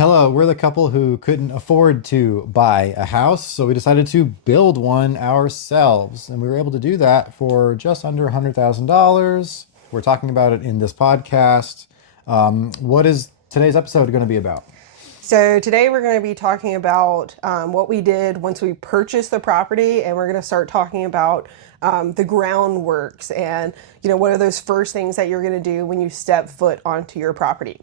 Hello, we're the couple who couldn't afford to buy a house, so we decided to build one ourselves. And we were able to do that for just under $100,000. We're talking about it in this podcast. What is today's episode going to be about? So today we're going to be talking about what we did once we purchased the property, and we're going to start talking about the groundworks and what are those first things that you're going to do when you step foot onto your property.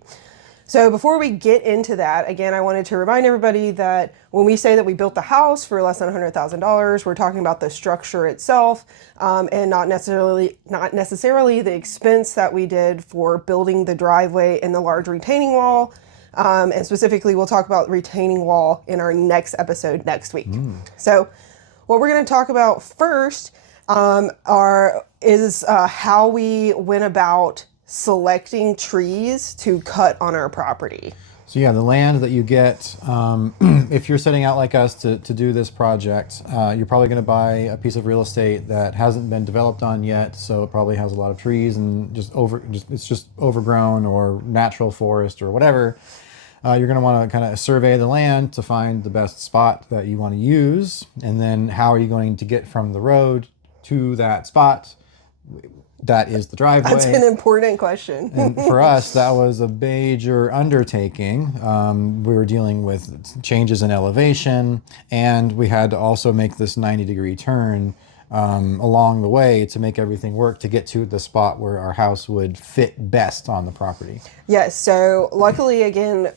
So before we get into that, again, I wanted to remind everybody that when we say that we built the house for less than $100,000, we're talking about the structure itself, and not necessarily the expense that we did for building the driveway and the large retaining wall. And specifically, we'll talk about retaining wall in our next episode next week. So what we're going to talk about first is how we went about selecting trees to cut on our property. So yeah, the land that you get, if you're setting out like us to do this project, you're probably going to buy a piece of real estate that hasn't been developed on yet, so it probably has a lot of trees and it's just overgrown or natural forest or whatever. You're going to want to kind of survey the land to find the best spot that you want to use, and then how are you going to get from the road to that spot? That is the driveway. That's an important question. And for us, that was a major undertaking. We were dealing with changes in elevation, and we had to also make this 90-degree turn along the way to make everything work to get to the spot where our house would fit best on the property. Yes. So luckily, again,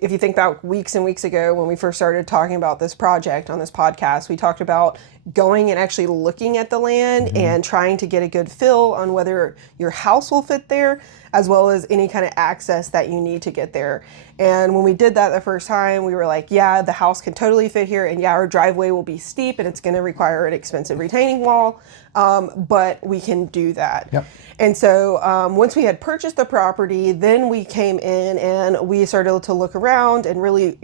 if you think about weeks and weeks ago when we first started talking about this project on this podcast, we talked about going and actually looking at the land and trying to get a good feel on whether your house will fit there, as well as any kind of access that you need to get there. And when we did that the first time, we were like, yeah, the house can totally fit here, and yeah, our driveway will be steep and it's going to require an expensive retaining wall, but we can do that. Yep. And so once we had purchased the property, then we came in and we started to look around and really,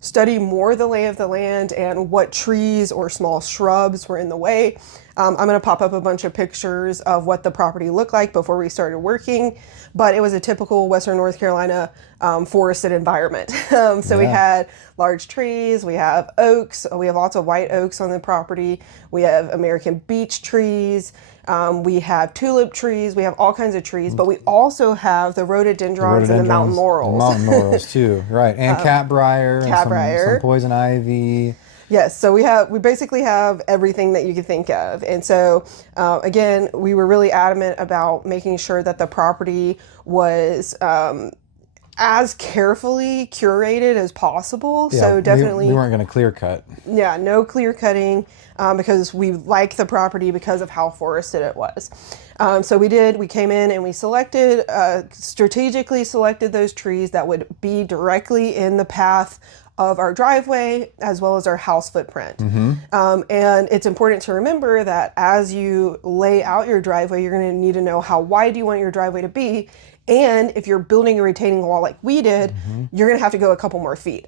study more the lay of the land and what trees or small shrubs were in the way. I'm going to pop up a bunch of pictures of what the property looked like before we started working, but it was a typical Western North Carolina forested environment. We had large trees, we have oaks, we have lots of white oaks on the property, we have American beech trees, we have tulip trees, we have all kinds of trees, but we also have the rhododendrons and the mountain laurels. Mountain laurels too, right. And catbrier, and some poison ivy. Yes, so we basically have everything that you could think of. And so, again, we were really adamant about making sure that the property was as carefully curated as possible. Yeah, so definitely... We weren't going to clear cut. Yeah, no clear cutting because we like the property because of how forested it was. So we came in and we strategically selected those trees that would be directly in the path of our driveway as well as our house footprint. And it's important to remember that as you lay out your driveway, you're going to need to know how wide you want your driveway to be. And if you're building a retaining wall like we did, you're going to have to go a couple more feet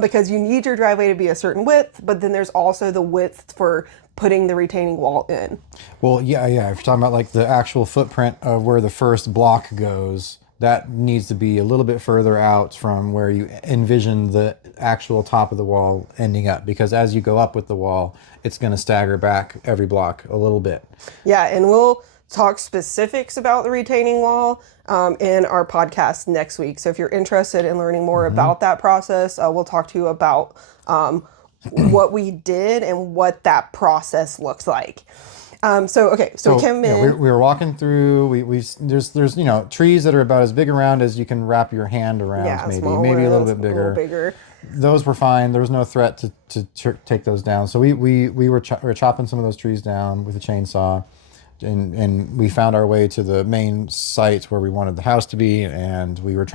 because you need your driveway to be a certain width, but then there's also the width for putting the retaining wall in. Well, yeah. If you're talking about like the actual footprint of where the first block goes, that needs to be a little bit further out from where you envision the actual top of the wall ending up, because as you go up with the wall, it's going to stagger back every block a little bit. Yeah, and we'll talk specifics about the retaining wall in our podcast next week. So if you're interested in learning more about that process, we'll talk to you about what we did and what that process looks like. So we came in. Yeah, we were walking through. There's trees that are about as big around as you can wrap your hand around. Yeah, maybe a little bit bigger. Those were fine. There was no threat to take those down. So we were chopping some of those trees down with a chainsaw, and we found our way to the main site where we wanted the house to be, and we're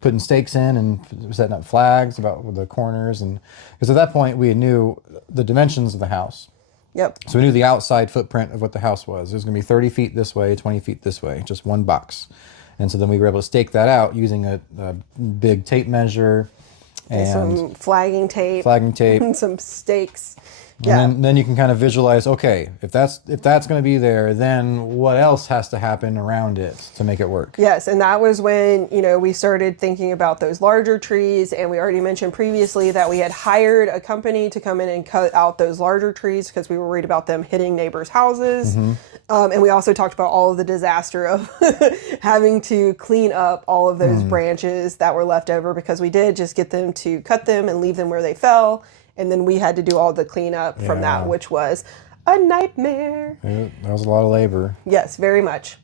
putting stakes in and setting up flags about the corners, and because at that point we knew the dimensions of the house. Yep. So we knew the outside footprint of what the house was. It was going to be 30 feet this way, 20 feet this way, just one box. And so then we were able to stake that out using a big tape measure and some flagging tape, and some stakes. And then you can kind of visualize, okay, if that's going to be there, then what else has to happen around it to make it work? Yes, and that was when, we started thinking about those larger trees, and we already mentioned previously that we had hired a company to come in and cut out those larger trees because we were worried about them hitting neighbors' houses. And we also talked about all of the disaster of having to clean up all of those branches that were left over, because we did just get them to cut them and leave them where they fell. And then we had to do all the cleanup from that, which was a nightmare. That was a lot of labor. Yes, very much.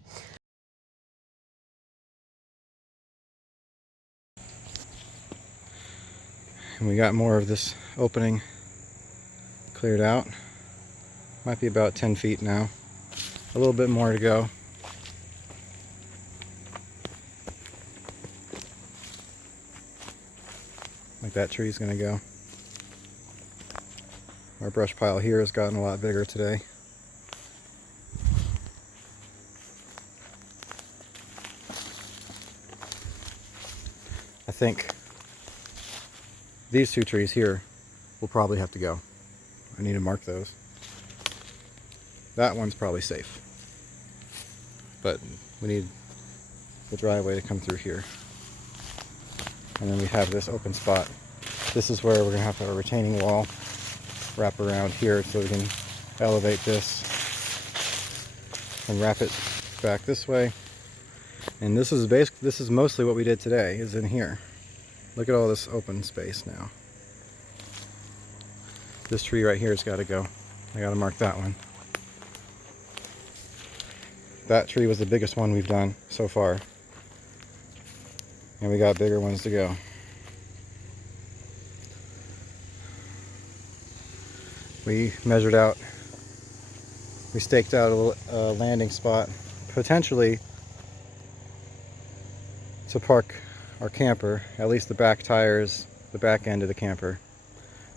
And we got more of this opening cleared out. Might be about 10 feet now. A little bit more to go. Like that tree's gonna go. Our brush pile here has gotten a lot bigger today. I think these two trees here will probably have to go. I need to mark those. That one's probably safe. But we need the driveway to come through here. And then we have this open spot. This is where we're going to have to have a retaining wall wrap around here so we can elevate this and wrap it back this way. And this is mostly what we did today, is in here. Look at all this open space now. This tree right here has got to go. I got to mark that one. That tree was the biggest one we've done so far. And we got bigger ones to go. We measured out, we staked out a landing spot, potentially to park our camper, at least the back tires, the back end of the camper.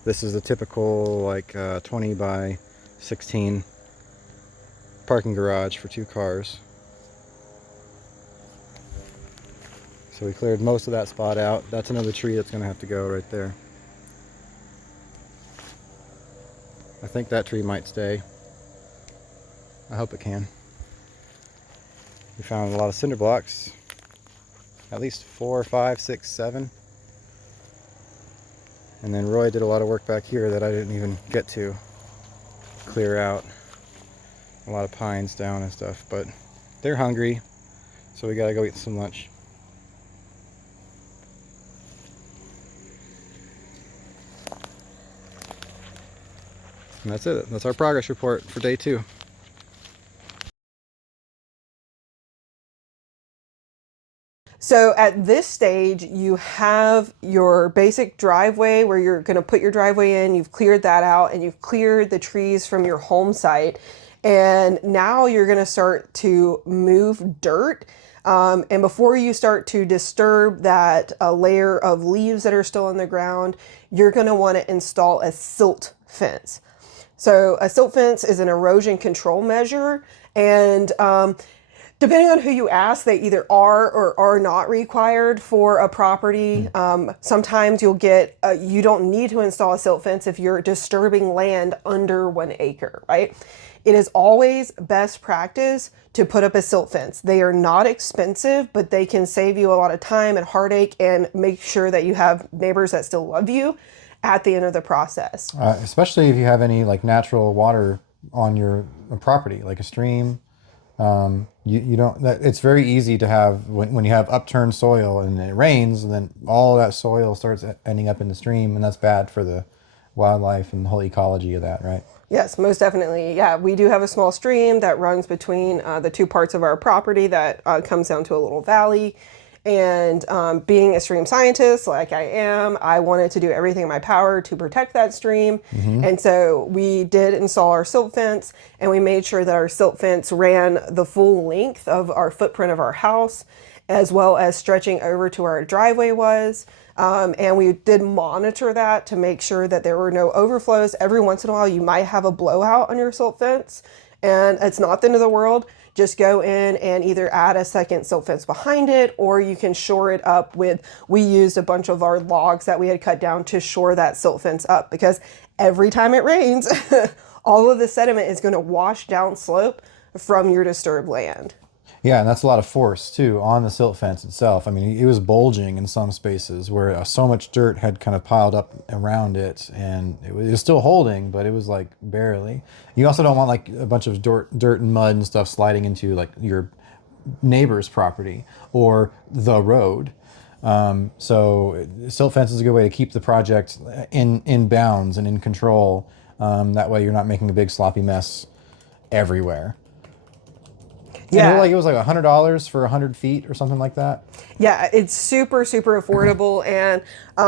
This is a typical like 20 by 16 parking garage for 2 cars. So we cleared most of that spot out. That's another tree that's going to have to go right there. I think that tree might stay. I hope it can. We found a lot of cinder blocks. At least 4, 5, 6, 7. And then Roy did a lot of work back here that I didn't even get to clear out. A lot of pines down and stuff, but they're hungry, so we gotta go eat some lunch. And that's it. That's our progress report for day 2. So at this stage, you have your basic driveway where you're going to put your driveway in. You've cleared that out, and you've cleared the trees from your home site. And now you're going to start to move dirt. And before you start to disturb that layer of leaves that are still on the ground, you're going to want to install a silt fence. So a silt fence is an erosion control measure, and depending on who you ask, they either are or are not required for a property. Sometimes you'll get, you don't need to install a silt fence if you're disturbing land under 1 acre, right? It is always best practice to put up a silt fence. They are not expensive, but they can save you a lot of time and heartache and make sure that you have neighbors that still love you at the end of the process. Especially if you have any like natural water on your property, like a stream. You don't, it's very easy to have, when you have upturned soil and it rains, and then all that soil starts ending up in the stream, and that's bad for the wildlife and the whole ecology of that, right? Yes, most definitely. Yeah, we do have a small stream that runs between the 2 parts of our property that comes down to a little valley. And being a stream scientist like I am, I wanted to do everything in my power to protect that stream. And so we did install our silt fence, and we made sure that our silt fence ran the full length of our footprint of our house, as well as stretching over to where our driveway was. And we did monitor that to make sure that there were no overflows. Every once in a while, you might have a blowout on your silt fence, and it's not the end of the world. just go in and either add a second silt fence behind it, or you can shore it up with, we used a bunch of our logs that we had cut down to shore that silt fence up, because every time it rains, all of the sediment is going to wash down slope from your disturbed land. Yeah, and that's a lot of force too on the silt fence itself. I mean, it was bulging in some spaces where so much dirt had kind of piled up around it, and it was still holding, but it was like barely. You also don't want like a bunch of dirt and mud and stuff sliding into like your neighbor's property or the road. So silt fence is a good way to keep the project in bounds and in control. That way you're not making a big sloppy mess everywhere. Yeah, And it was like $100 for 100 feet or something like that. yeah, it's super affordable, and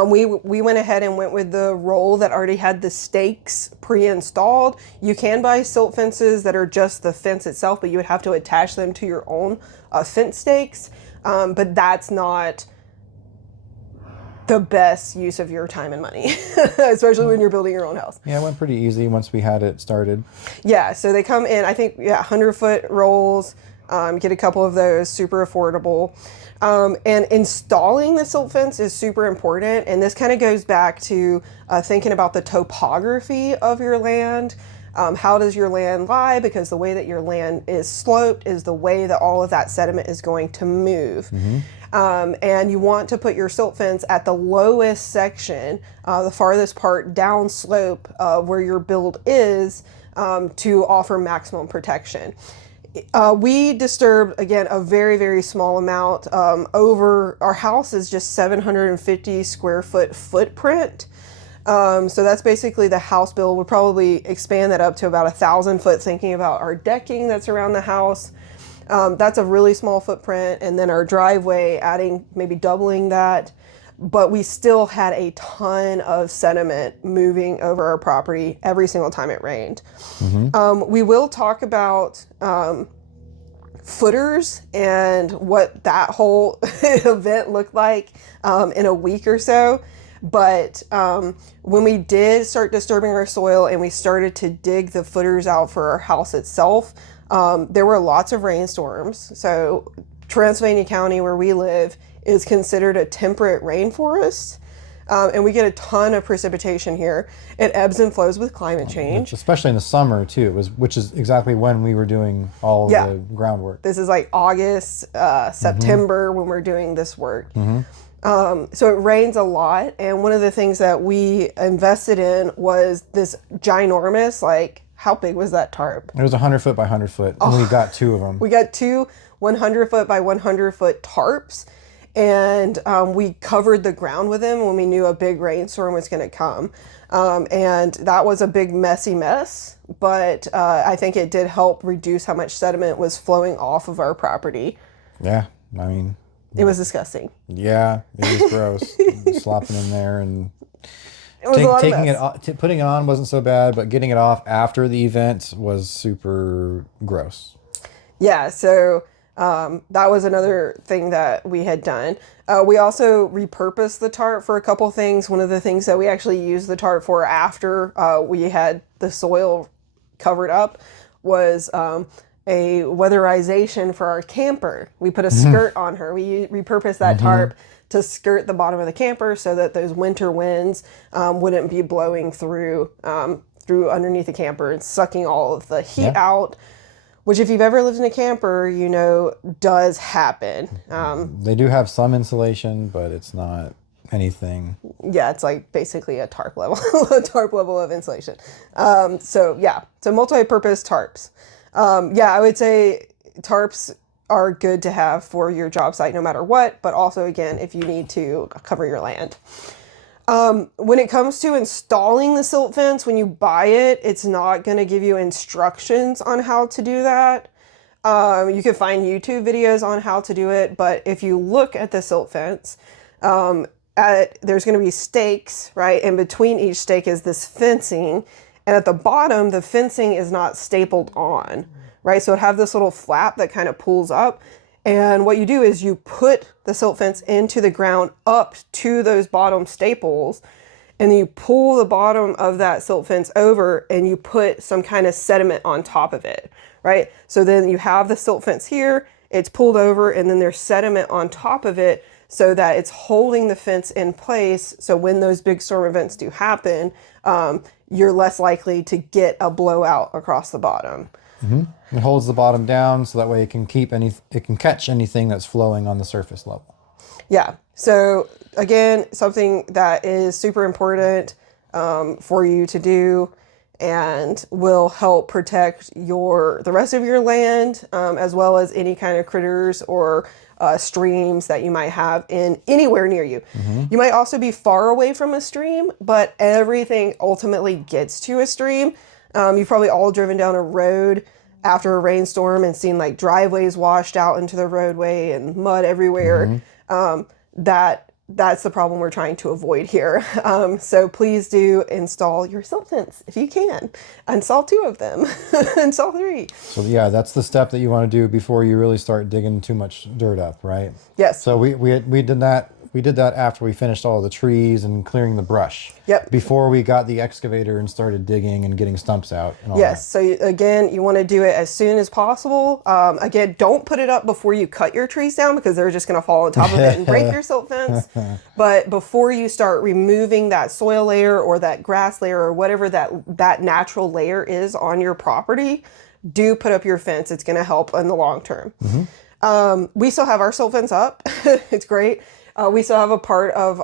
we went ahead and went with the roll that already had the stakes pre-installed. You can buy silt fences that are just the fence itself, but you would have to attach them to your own fence stakes. But that's not the best use of your time and money, especially when you're building your own house. Yeah, it went pretty easy once we had it started. Yeah, so they come in, I think, 100-foot rolls. Get a couple of those, super affordable. And installing the silt fence is super important. And this kind of goes back to thinking about the topography of your land. How does your land lie? Because the way that your land is sloped is the way that all of that sediment is going to move. And you want to put your silt fence at the lowest section, the farthest part down slope where your build is, to offer maximum protection. We disturbed, again, a very small amount. Over our house is just 750 square foot footprint. So that's basically the house build. We'll probably expand that up to about 1,000 foot, thinking about our decking that's around the house. That's a really small footprint. And then our driveway, adding, maybe doubling that. But we still had a ton of sediment moving over our property every single time it rained. We will talk about footers and what that whole event looked like in a week or so. But when we did start disturbing our soil and we started to dig the footers out for our house itself, there were lots of rainstorms. So Transylvania County, where we live, is considered a temperate rainforest. And we get a ton of precipitation here. It ebbs and flows with climate change. Especially in the summer too, which is exactly when we were doing all the groundwork. This is like August, September when we're doing this work. So it rains a lot. And one of the things that we invested in was this ginormous, like, how big was that tarp? It was 100 foot by 100 foot. And we got two of them. We got two 100 foot by 100 foot tarps. And we covered the ground with them when we knew a big rainstorm was going to come. And that was a big messy mess, but I think it did help reduce how much sediment was flowing off of our property. Yeah, I mean... It was disgusting. Yeah, it was gross. Slopping in there and... It was a lot taking of mess. putting it on wasn't so bad, but getting it off after the event was super gross. Yeah, so... that was another thing that we had done. We also repurposed the tarp for a couple things. One of the things that we actually used the tarp for after we had the soil covered up was a weatherization for our camper. We put a skirt on her. We repurposed that tarp to skirt the bottom of the camper so that those winter winds wouldn't be blowing through underneath the camper and sucking all of the heat out. Which, if you've ever lived in a camper, you know, does happen. They do have some insulation, but it's not anything. Yeah, it's like basically a tarp level, a tarp level of insulation. So multi-purpose tarps. I would say tarps are good to have for your job site no matter what, but also, again, if you need to cover your land. When it comes to installing the silt fence, when you buy it, it's not going to give you instructions on how to do that. You can find YouTube videos on how to do it, but if you look at the silt fence, there's going to be stakes, right? And between each stake is this fencing, and at the bottom, the fencing is not stapled on, right? So it have this little flap that kind of pulls up. And what you do is you put the silt fence into the ground up to those bottom staples. and then you pull the bottom of that silt fence over and you put some kind of sediment on top of it, right? So then you have the silt fence here, it's pulled over, and then there's sediment on top of it so that it's holding the fence in place. So when those big storm events do happen, you're less likely to get a blowout across the bottom. It holds the bottom down so that way it can catch anything that's flowing on the surface level. Yeah. So again, something that is super important for you to do and will help protect the rest of your land, as well as any kind of critters or streams that you might have in anywhere near you. You might also be far away from a stream, but everything ultimately gets to a stream. You've probably all driven down a road after a rainstorm and seen like driveways washed out into the roadway and mud everywhere. That's the problem we're trying to avoid here. So please do install your silt fence if you can. Install 2 of them. Install 3. So yeah, that's the step that you want to do before you really start digging too much dirt up, right? Yes. So we did that. We did that after we finished all the trees and clearing the brush. Yep. Before we got the excavator and started digging and getting stumps out and all Yes. So again, you want to do it as soon as possible. Again, don't put it up before you cut your trees down because they're just going to fall on top of it and break your silt fence. But before you start removing that soil layer or that grass layer or whatever that natural layer is on your property, do put up your fence. It's going to help in the long term. We still have our silt fence up. It's great. We still have a part of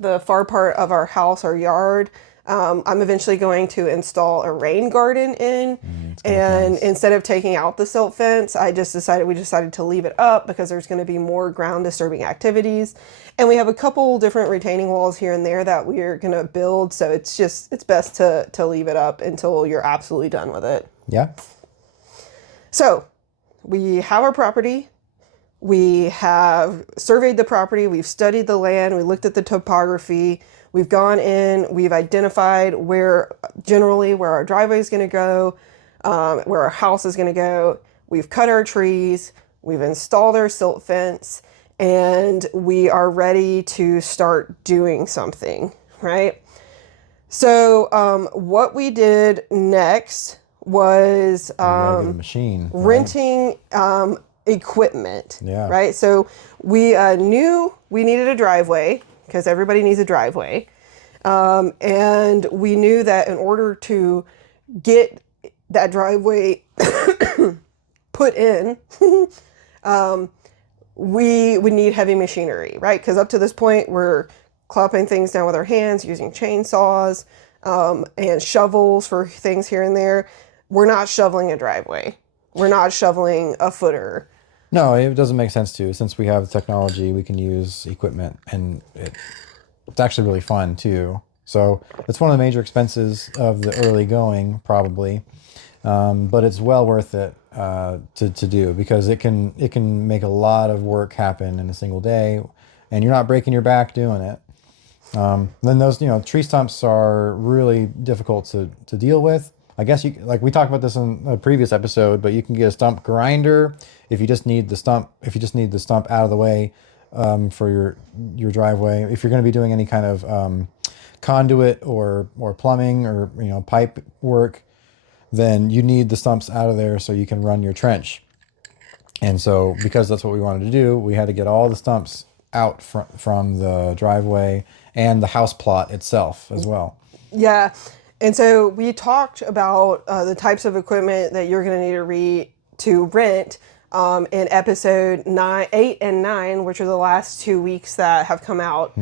the far part of our house, our yard. I'm eventually going to install a rain garden in, and nice. Instead of taking out the silt fence, we decided to leave it up because there's going to be more ground disturbing activities. And we have a couple different retaining walls here and there that we're going to build. So it's best to leave it up until you're absolutely done with it. Yeah. So we have our property. We have surveyed the property, we've studied the land, we looked at the topography, we've gone in, we've identified generally where our driveway is going to go, where our house is going to go. We've cut our trees, we've installed our silt fence, and we are ready to start doing something, right? So what we did next was renting equipment, right? So we knew we needed a driveway because everybody needs a driveway. And we knew that in order to get that driveway put in, we would need heavy machinery, right? Because up to this point, we're clopping things down with our hands, using chainsaws and shovels for things here and there. We're not shoveling a driveway. We're not shoveling a footer. No, it doesn't make sense to. Since we have technology, we can use equipment, and it's actually really fun too. So it's one of the major expenses of the early going, probably, but it's well worth it to do because it can make a lot of work happen in a single day, and you're not breaking your back doing it. Then those tree stumps are really difficult to deal with. I guess like we talked about this in a previous episode, but you can get a stump grinder if you just need the stump. If you just need the stump out of the way for your driveway. If you're going to be doing any kind of conduit or plumbing or pipe work, then you need the stumps out of there so you can run your trench. And so because that's what we wanted to do, we had to get all the stumps out from the driveway and the house plot itself as well. Yeah. And so we talked about the types of equipment that you're going to need to rent in episode 8 and 9, which are the last 2 weeks that have come out.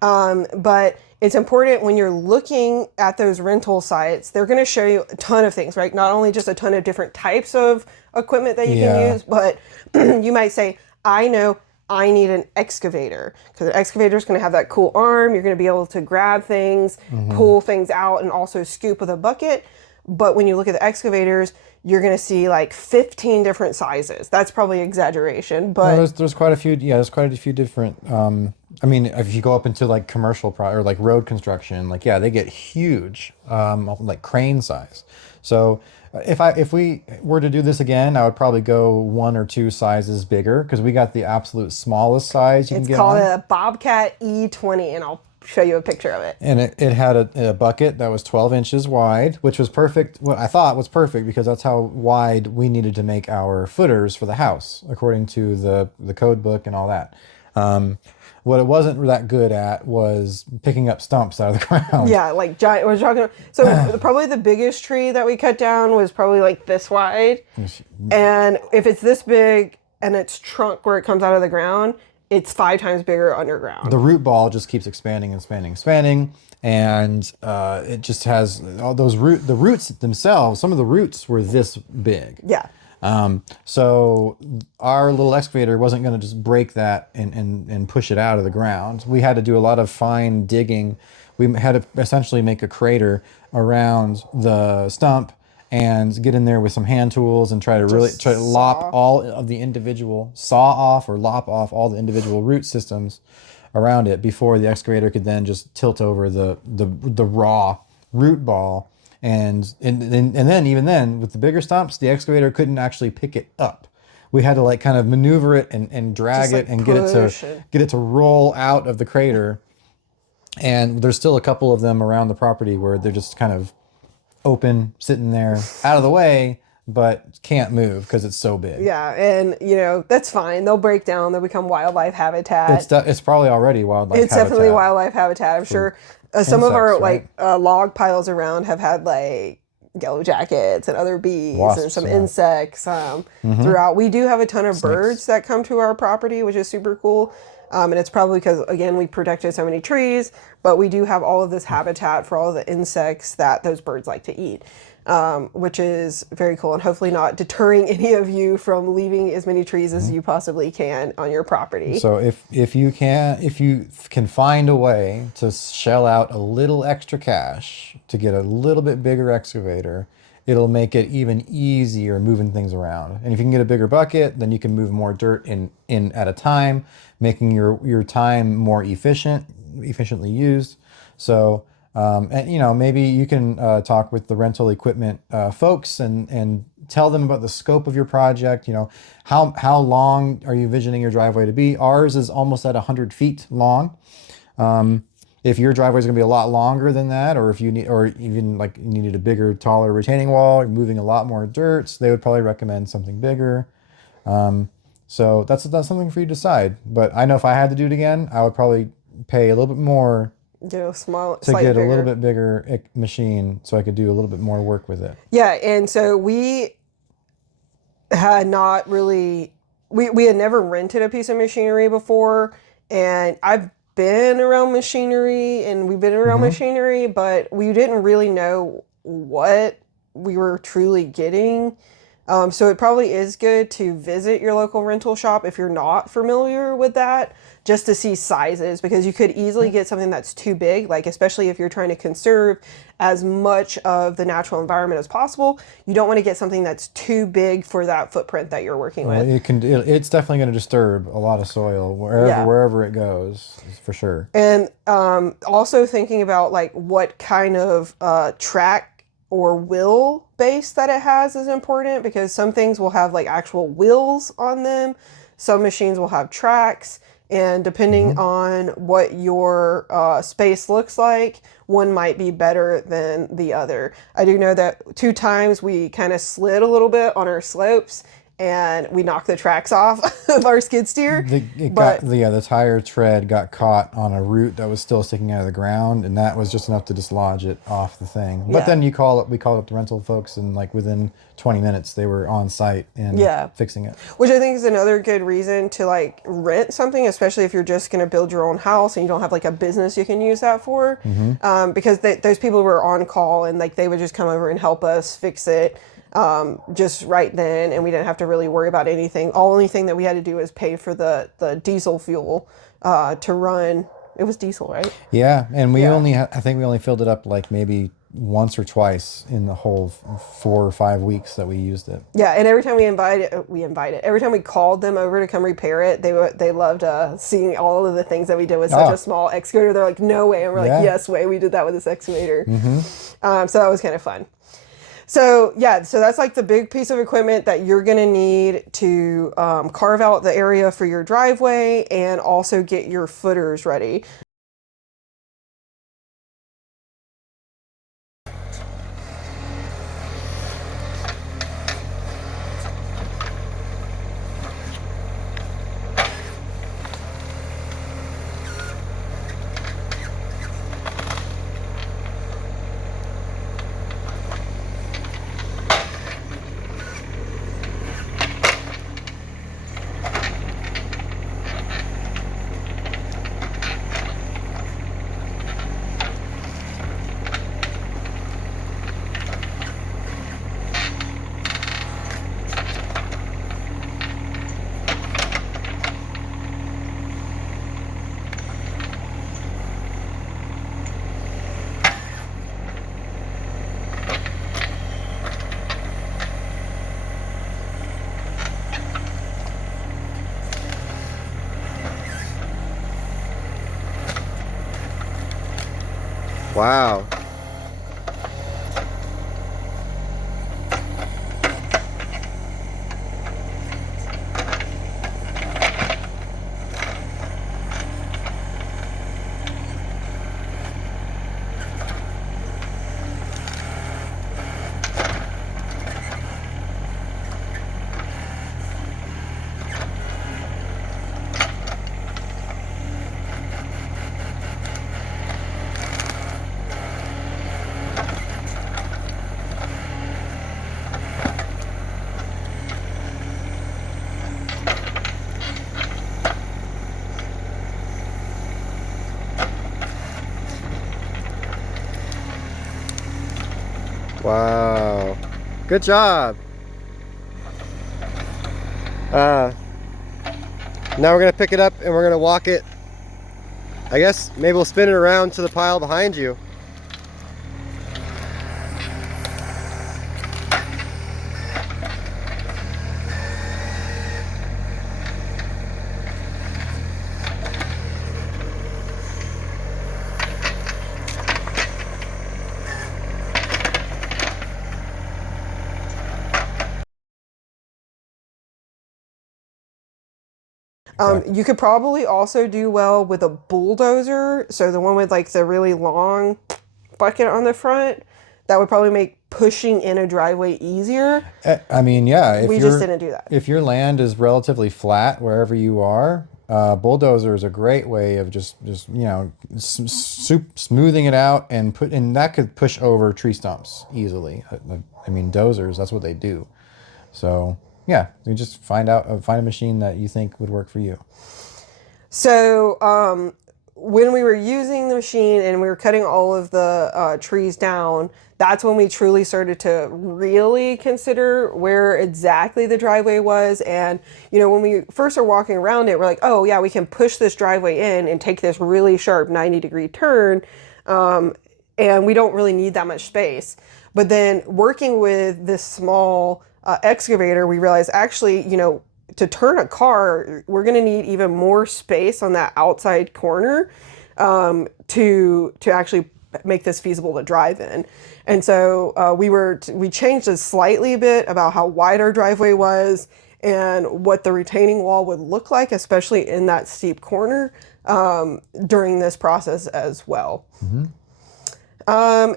But it's important when you're looking at those rental sites, they're going to show you a ton of things, right? Not only just a ton of different types of equipment that you can use, but you might say, I know I need an excavator because an excavator is going to have that cool arm. You're going to be able to grab things, pull things out, and also scoop with a bucket. But when you look at the excavators, you're going to see like 15 different sizes. That's probably exaggeration, but no, there's quite a few. Yeah, there's quite a few different. I mean, if you go up into like commercial or like road construction, like they get huge, like crane size. So if we were to do this again, I would probably go 1 or 2 sizes bigger because we got the absolute smallest size you can get. It's called a Bobcat E20, and I'll show you a picture of it. And it had a bucket that was 12 inches wide, which was perfect. What I thought was perfect because that's how wide we needed to make our footers for the house, according to the code book and all that. What it wasn't that good at was picking up stumps out of the ground. Yeah, like giant. We're talking. So probably the biggest tree that we cut down was probably like this wide, and if it's this big and its trunk where it comes out of the ground, it's 5 times bigger underground. The root ball just keeps expanding and expanding and expanding, and it just has all those the roots themselves. Some of the roots were this big. Yeah. So our little excavator wasn't going to just break that and push it out of the ground. We had to do a lot of fine digging. We had to essentially make a crater around the stump and get in there with some hand tools and try to lop all of the individual, saw off or lop off all the individual root systems around it before the excavator could then just tilt over the raw root ball. And then even then with the bigger stumps, the excavator couldn't actually pick it up. We had to like kind of maneuver it and drag it and get it to roll out of the crater. And there's still a couple of them around the property where they're just kind of open, sitting there out of the way, but can't move because it's so big. Yeah, and that's fine. They'll break down. They'll become wildlife habitat. It's probably already wildlife habitat. It's definitely wildlife habitat. I'm sure some of our log piles around have had like yellow jackets and other bees and some insects throughout. We do have a ton of birds that come to our property, which is super cool. And it's probably because, again, we protected so many trees, but we do have all of this habitat for all of the insects that those birds like to eat, which is very cool and hopefully not deterring any of you from leaving as many trees as you possibly can on your property. So if you can find a way to shell out a little extra cash to get a little bit bigger excavator, it'll make it even easier moving things around. And if you can get a bigger bucket, then you can move more dirt in at a time, making your time more efficiently used. So, and maybe you can talk with the rental equipment folks and tell them about the scope of your project. How long are you envisioning your driveway to be? Ours is almost at 100 feet long. If your driveway is going to be a lot longer than that, or if you need, or even like you needed a bigger, taller retaining wall, you're moving a lot more dirt, they would probably recommend something bigger. So that's something for you to decide. But I know if I had to do it again, I would probably pay a little bit more to get a little bit bigger machine so I could do a little bit more work with it. Yeah, and so we had not really, we had never rented a piece of machinery before, and I've been around machinery and we've been around machinery, but we didn't really know what we were truly getting. So it probably is good to visit your local rental shop if you're not familiar with that, just to see sizes, because you could easily get something that's too big, like especially if you're trying to conserve as much of the natural environment as possible. You don't want to get something that's too big for that footprint that you're working with. It's definitely going to disturb a lot of soil wherever it goes, for sure. And also thinking about like what kind of track or wheel base that it has is important, because some things will have like actual wheels on them. Some machines will have tracks, and depending on what your space looks like, one might be better than the other. I do know that 2 times we kind of slid a little bit on our slopes and we knocked the tracks off of our skid steer. The tire tread got caught on a root that was still sticking out of the ground, and that was just enough to dislodge it off the thing. But then we called up the rental folks, and like within 20 minutes they were on site and fixing it. Which I think is another good reason to like rent something, especially if you're just going to build your own house and you don't have like a business you can use that for. Because those people were on call and like they would just come over and help us fix it. Just right then, and we didn't have to really worry about anything. Only thing that we had to do was pay for the diesel fuel to run. It was diesel, right? Yeah, and I think we only filled it up like maybe once or twice in the whole 4 or 5 weeks that we used it. Yeah, and every time every time we called them over to come repair it, they loved seeing all of the things that we did with such a small excavator. They're like, no way, and we're like, yes way, we did that with this excavator. So that was kind of fun. So that's like the big piece of equipment that you're going to need to carve out the area for your driveway and also get your footers ready. Wow. Wow. Good job. Now we're gonna pick it up and we're gonna walk it. I guess maybe we'll spin it around to the pile behind you. You could probably also do well with a bulldozer. So the one with like the really long bucket on the front, that would probably make pushing in a driveway easier. I mean, yeah, if We just didn't do that. if your land is relatively flat wherever you are, bulldozer is a great way of just you know smoothing it out and that could push over tree stumps easily. I mean, dozers, that's what they do. So yeah, you just find a machine that you think would work for you. So when we were using the machine and we were cutting all of the trees down, that's when we truly started to really consider where exactly the driveway was. And, you know, when we first are walking around it, we're like, oh yeah, we can push this driveway in and take this really sharp 90-degree turn. And we don't really need that much space. But then working with this small excavator, we realized actually, you know, to turn a car, we're going to need even more space on that outside corner to actually make this feasible to drive in. And so we changed a slightly bit about how wide our driveway was and what the retaining wall would look like, especially in that steep corner during this process as well.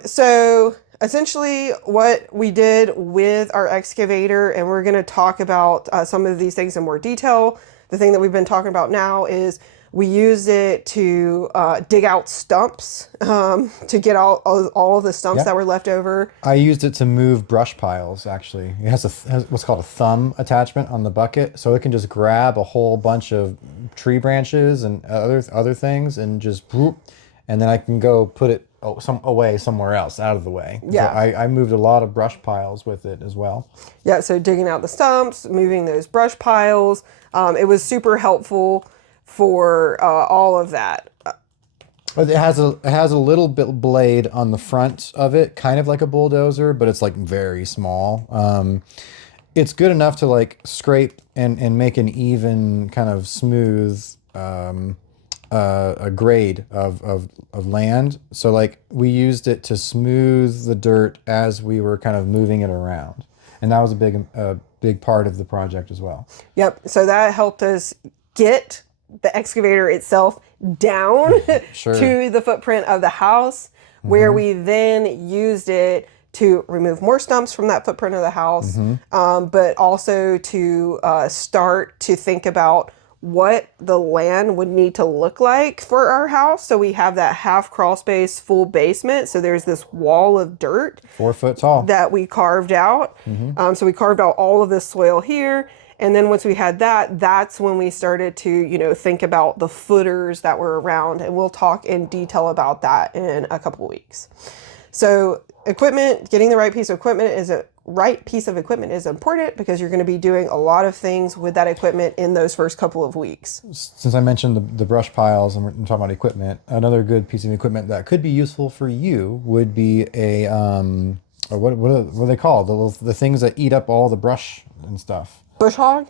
So essentially what we did with our excavator, and we're going to talk about some of these things in more detail. The thing that we've been talking about now is we used it to dig out stumps to get out all of the stumps that were left over. I used it to move brush piles, actually. It has what's called a thumb attachment on the bucket, so it can just grab a whole bunch of tree branches and other things and just whoop, and then I can go put it away somewhere else, out of the way. Yeah. So I moved a lot of brush piles with it as well. Yeah, so digging out the stumps, moving those brush piles. It was super helpful for all of that. But it has a little bit blade on the front of it, kind of like a bulldozer, but it's like very small. It's good enough to like scrape and make an even kind of smooth a grade of land. So like we used it to smooth the dirt as we were kind of moving it around, and that was a big part of the project as well. Yep. So that helped us get the excavator itself down Sure. to the footprint of the house, where we then used it to remove more stumps from that footprint of the house, but also to start to think about what the land would need to look like for our house. So we have that half crawl space, full basement. So there's this wall of dirt 4 foot tall that we carved out. So we carved out all of this soil here. And then once we had that, that's when we started to, you know, think about the footers that were around. And we'll talk in detail about that in a couple of weeks. So equipment, getting the right piece of equipment is important because you're going to be doing a lot of things with that equipment in those first couple of weeks. Since I mentioned the brush piles and we're talking about equipment, another good piece of equipment that could be useful for you would be a what are they called? The things that eat up all the brush and stuff. Bush hog?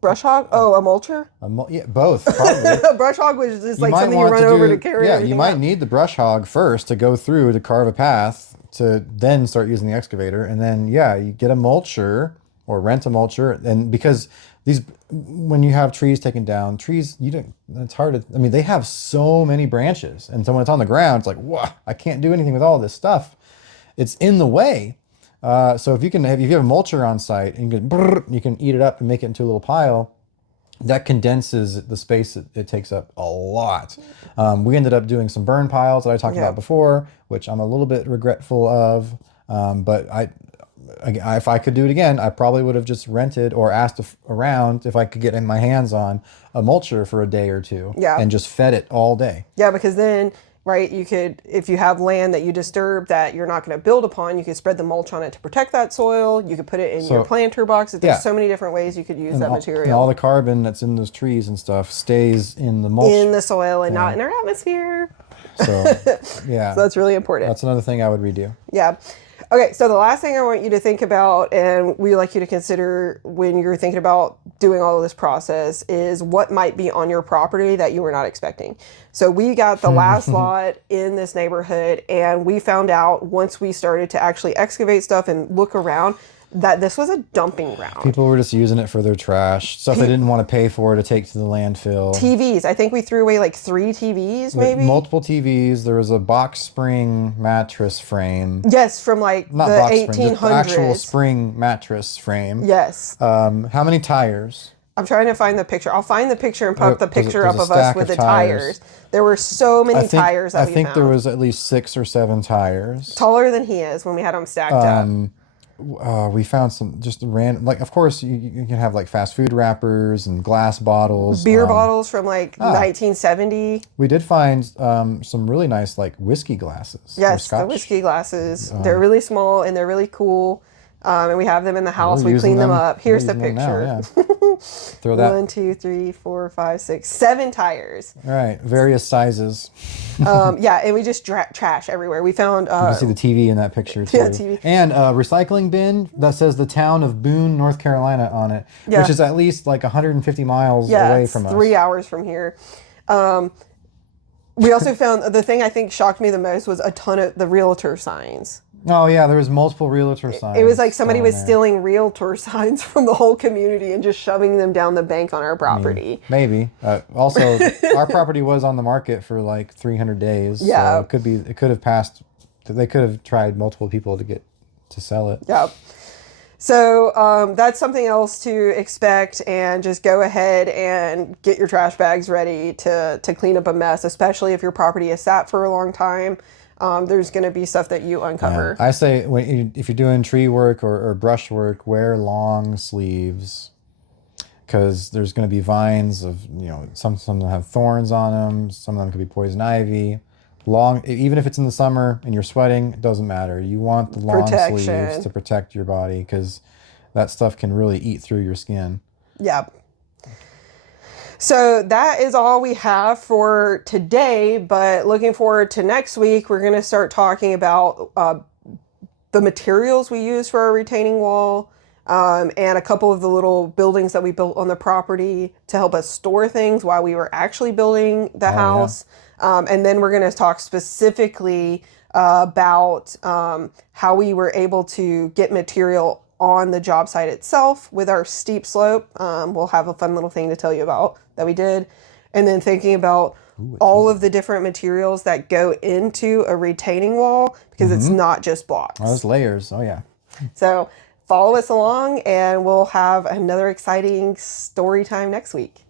Brush hog? Oh, a mulcher? Yeah, both probably. A brush hog was just like might something you want run to over do- to carry Yeah, everything you might up. need the brush hog first to go through to carve a path to then start using the excavator, and then yeah, you get a mulcher or rent a mulcher, and because these when you have trees taken down, trees you don't. It's hard to. I mean, they have so many branches, and so when it's on the ground, it's like, wow, I can't do anything with all this stuff. It's in the way. So if you have a mulcher on site and you can eat it up and make it into a little pile, that condenses the space it takes up a lot. We ended up doing some burn piles that I talked about before, which I'm a little bit regretful of. But if I could do it again, I probably would have just rented or asked around if I could get my hands on a mulcher for a day or two and just fed it all day. Yeah, because then, right, you could, if you have land that you disturb that you're not going to build upon, you could spread the mulch on it to protect that soil. You could put it in your planter box. There's so many different ways you could use that material. And all the carbon that's in those trees and stuff stays in the mulch. In the soil and not in our atmosphere. So, yeah. So that's really important. That's another thing I would redo. Yeah. Okay, so the last thing I want you to think about, and we like you to consider when you're thinking about doing all of this process, is what might be on your property that you were not expecting. So we got the last lot in this neighborhood, and we found out once we started to actually excavate stuff and look around that this was a dumping ground. People were just using it for their trash, stuff they didn't want to pay for to take to the landfill. TVs. I think we threw away like 3 TVs, maybe? Multiple TVs. There was a box spring mattress frame. Yes, from like Not the box 1800s. spring, just the actual spring mattress frame. Yes. How many tires? I'm trying to find the picture. I'll find the picture and pop the picture there's up a of us stack with of the tires. There were so many tires that we found. I think there was at least 6 or 7 tires. Taller than he is when we had them stacked up. We found some just random, like, of course you can have like fast food wrappers and glass bottles, Beer bottles from like 1970. We did find some really nice like whiskey glasses. Yes, the whiskey glasses. They're really small and they're really cool. And we have them in the house. We clean them up. Here's the picture. Now, yeah. Throw that. 1, 2, 3, 4, 5, 6, 7 tires. All right, various sizes. Yeah, and we just trash everywhere. We found. You can see the TV in that picture too. Yeah, TV. And a recycling bin that says the town of Boone, North Carolina on it, which is at least like 150 miles away from us. 3 hours from here. We also found the thing I think shocked me the most was a ton of the realtor signs. Oh yeah, there was multiple realtor signs. It was like somebody was stealing realtor signs from the whole community and just shoving them down the bank on our property. Maybe. Also, our property was on the market for like 300 days. Yeah. So it could have passed. They could have tried multiple people to sell it. Yeah. So that's something else to expect, and just go ahead and get your trash bags ready to clean up a mess, especially if your property is sat for a long time. There's going to be stuff that you uncover. Yeah. I say if you're doing tree work or brush work, wear long sleeves, because there's going to be vines of, some of them have thorns on them. Some of them could be poison ivy. Even if it's in the summer and you're sweating, it doesn't matter. You want the long sleeves to protect your body, because that stuff can really eat through your skin. Yep. So that is all we have for today, but looking forward to next week, we're going to start talking about the materials we use for our retaining wall, and a couple of the little buildings that we built on the property to help us store things while we were actually building the house. Yeah. And then we're going to talk specifically about how we were able to get material on the job site itself with our steep slope. We'll have a fun little thing to tell you about that we did. And then thinking about all of the different materials that go into a retaining wall, because it's not just blocks. Oh, there's layers. Oh, yeah. So follow us along, and we'll have another exciting story time next week.